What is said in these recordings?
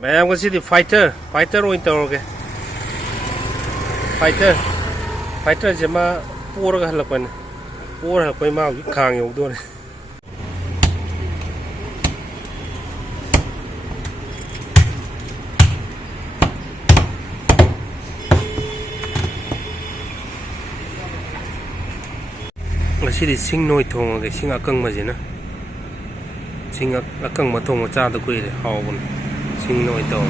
Mẹ có gì thì fighter rồi tao rồi fighter chỉ mà pura cái là quen pura là quen mau cái khang nhiều thôi cái gì thì sinh nồi thùng cái sinh căng mà gì nữa sinh căng mà thùng mà cha được quỳ để hao còn sinh nồi tàu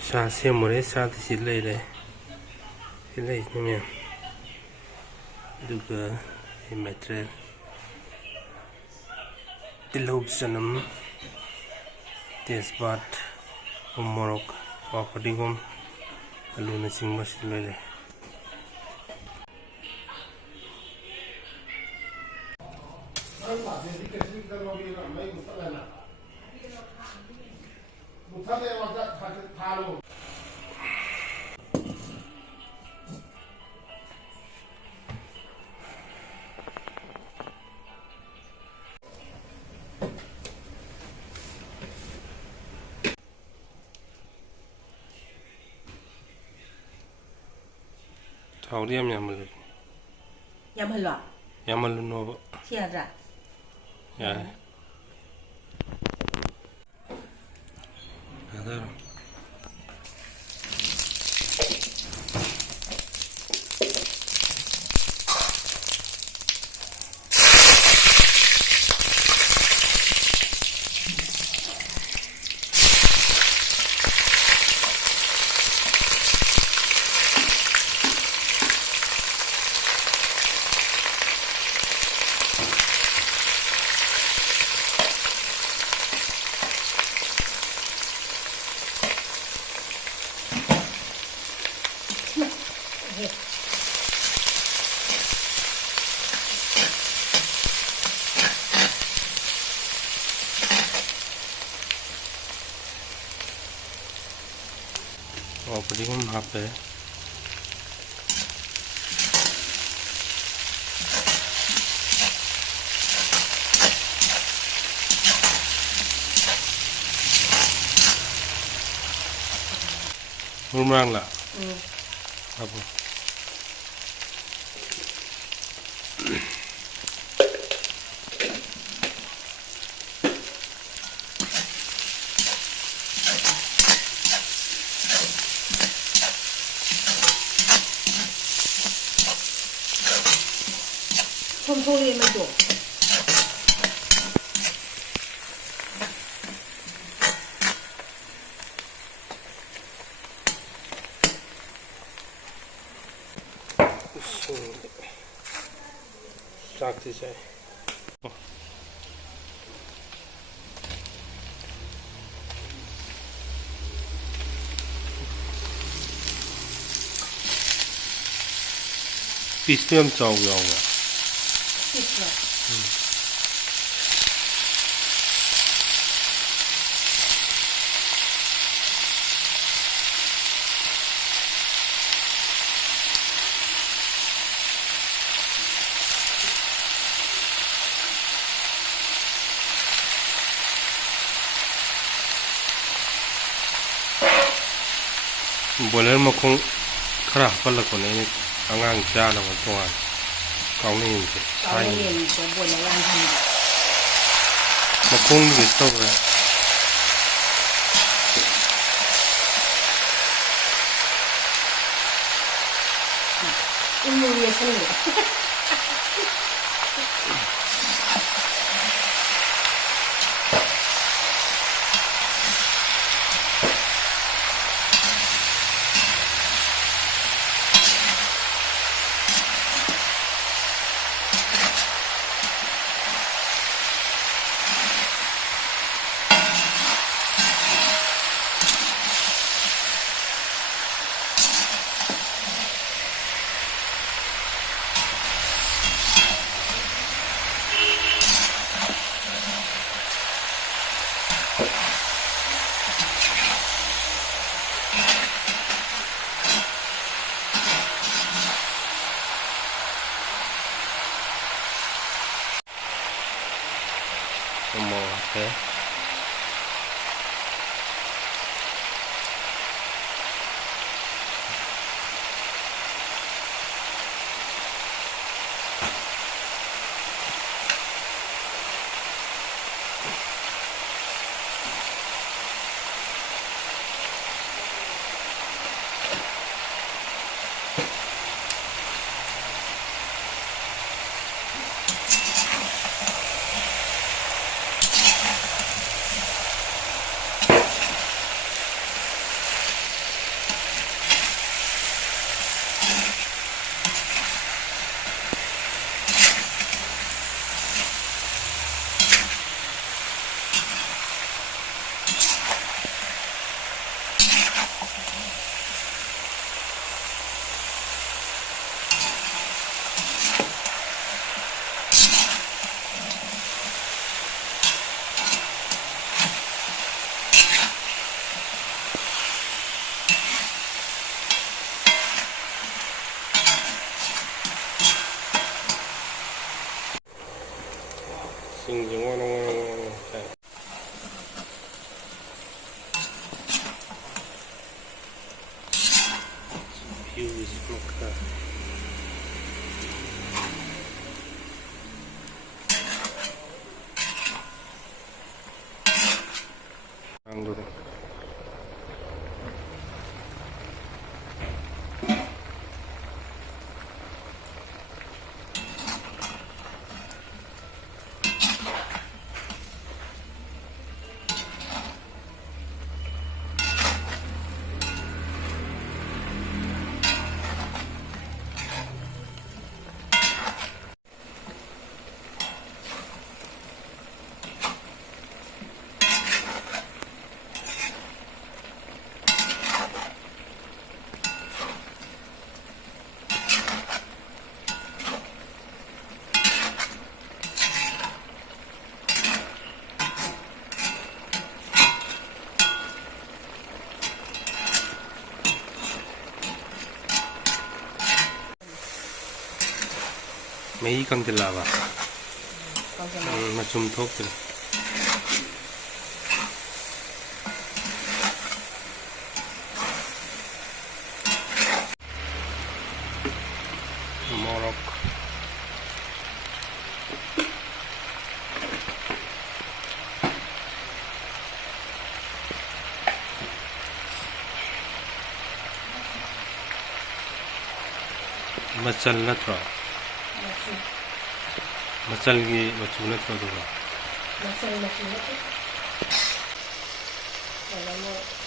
sa xem một đấy sa thì xịt lấy như nha được cái material tilhub sanam tesbat morok papadigom aluna sing mas lấy thảo đi em nhà mình nhà mình luôn nó Chia ra. dạ đó pwede kong mape Murmang lah apa Không thôi lên mà đổ. Sạc thì sẽ Piston trâu rồi boiler mà không khá phân là còn này angang cha là còn toan kaung này như thế Cái này có buồn là làm gì? mà không bị sâu rồi Nhiều sân nữa. fuse maka anggur mấy con tiền lava mà chum thuốc rồi Morocco मचल नत्र मचलगी मचू नत्र दुगा मसलแล้ว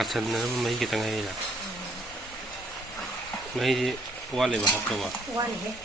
kasan na may kita ngayon na may wali ba hato ba wali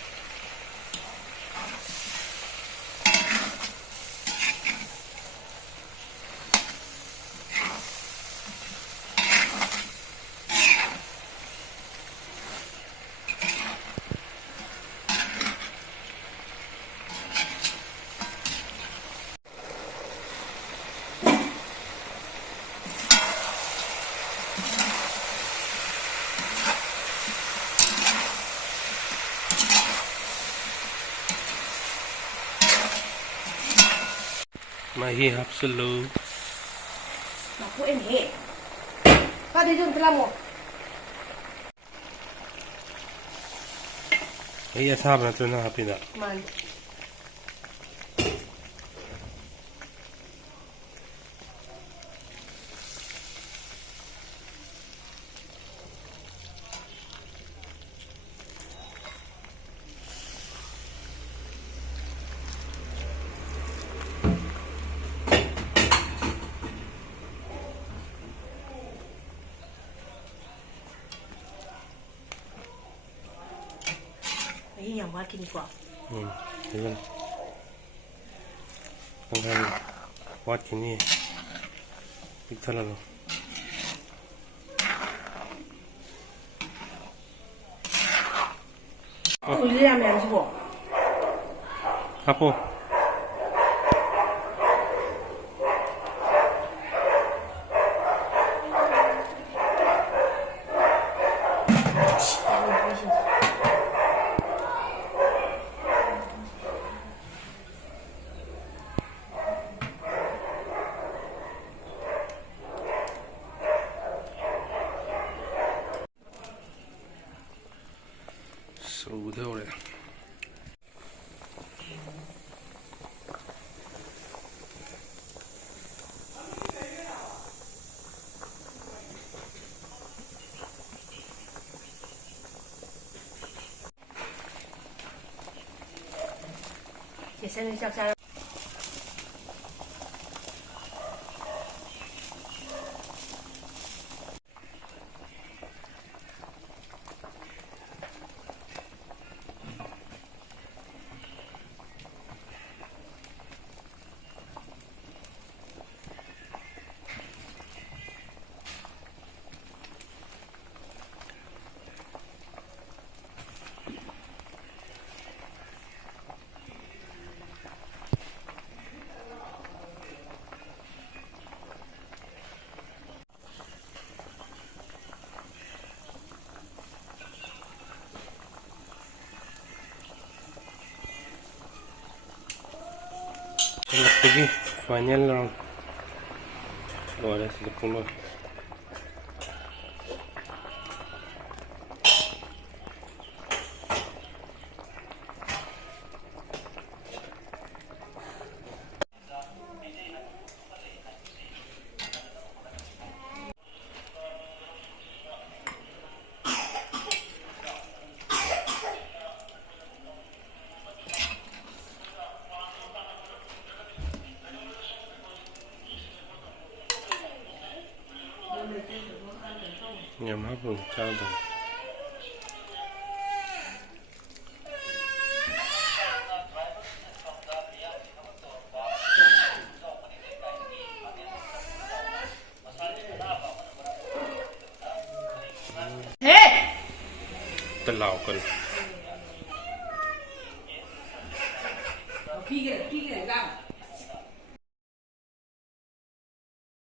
mahihap selo aku ini pada jom telamo iya sabar na to na happy na man ini yang makin kuat Ayan. Hanggang what kini pigtala no William yang sebut Apo So there it. Chị sẽ đi sao Lagi final round. Boleh sedikit nhằm hấp dẫn trao đổi Thế. tao lào cần Khi cái này ra.